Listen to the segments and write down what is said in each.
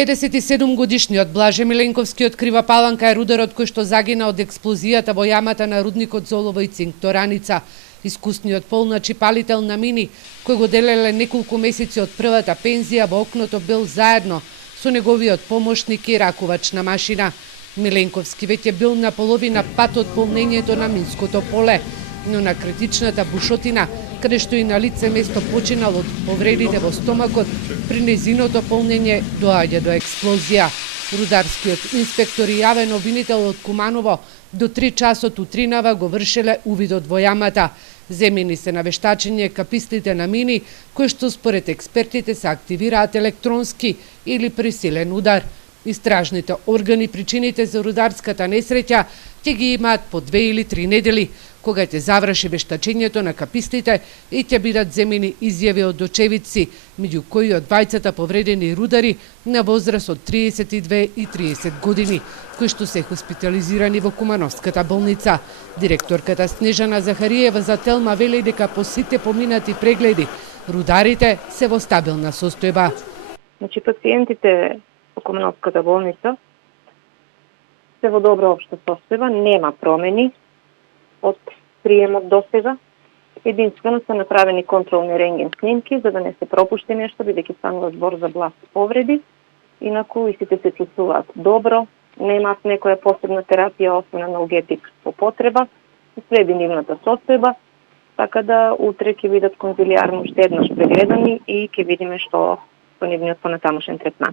57 годишниот Блаже Миленковски од Крива Паланка е рударот кој што загина од експлозијата во јамата на рудникот Золово и цинк Тораница. Искусниот полначи палител на мини, кој го делеле неколку месеци од првата пензија во окното, бил заедно со неговиот помошник и ракувач на машина. Миленковски веќе бил на половина пат од полнењето на минското поле, но на критичната бушотина, каде што и на лице место починал од повредите во стомакот, при незиното полнење доаѓа до експлозија. Рударскиот инспектор и јавен обвинител од Куманово до 3 часот утринава го вршеле увидот во јамата. Земени се на вештачење капистите на мини, кои што според експертите се активираат електронски или присилен удар. Истражните органи причините за рударската несреќа ќе ги имаат по 2 или 3 недели, кога ќе заврши вештачењето на капистите и ќе бидат земени изјави од очевидци, меѓу кои од двајцата повредени рудари на возраст од 32 и 30 години, кои што се хоспитализирани во Кумановската болница. Директорката Снежана Захариева за Телма вели дека по сите поминати прегледи рударите се во стабилна состојба. Значи, пациентите во Кумановската болница се во добра општа состојба, нема промени од приемот до сега. Единствено се направени контролни рентген снимки за да не се пропушти нешто, бидејќи станува збор за благ повреди. Инаку истите се чувствуваат добро, немаат некоја посебна терапија освен аналгетик по потреба, следи нивната состојба, така да утре ќе бидат конзилијарно уште еднаш прегледани и ќе видиме што со нивниот понатамошен третман.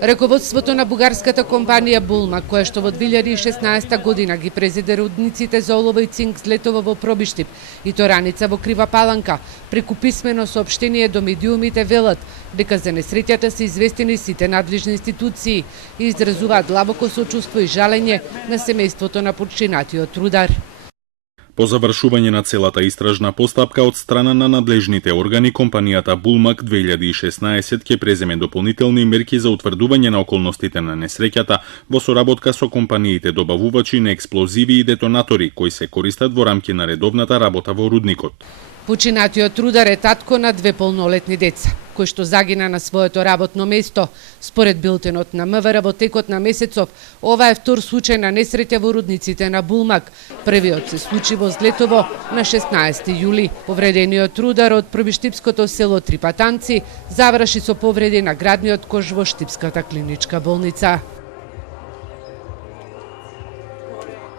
Раководството на бугарската компанија Булмак, која што во 2016 година ги презеде рудниците Золово и цинк злетово во Пробиштип и Тораница во Крива Паланка, преку писмено соопштение до медиумите велат дека за несреќата се известени сите надлежни институции и изразуваат длабоко сочувство и жалење на семејството на починатиот рудар. По завршување на целата истражна постапка од страна на надлежните органи, компанијата Булмак 2016 ќе преземе дополнителни мерки за утврдување на околностите на несреќата во соработка со компаниите добавувачи на експлозиви и детонатори кои се користат во рамки на редовната работа во рудникот. Починатиот рудар е татко на 2 полнолетни деца, кој што загина на своето работно место. Според билтенот на МВР во текот на месецов, ова е втор случај на несреќа во рудниците на Булмак. Првиот се случи во Злетово на 16 јули. Повредениот рудар од пробиштипското село Трипатанци заврши со повреди на градниот кош во Штипската клиничка болница.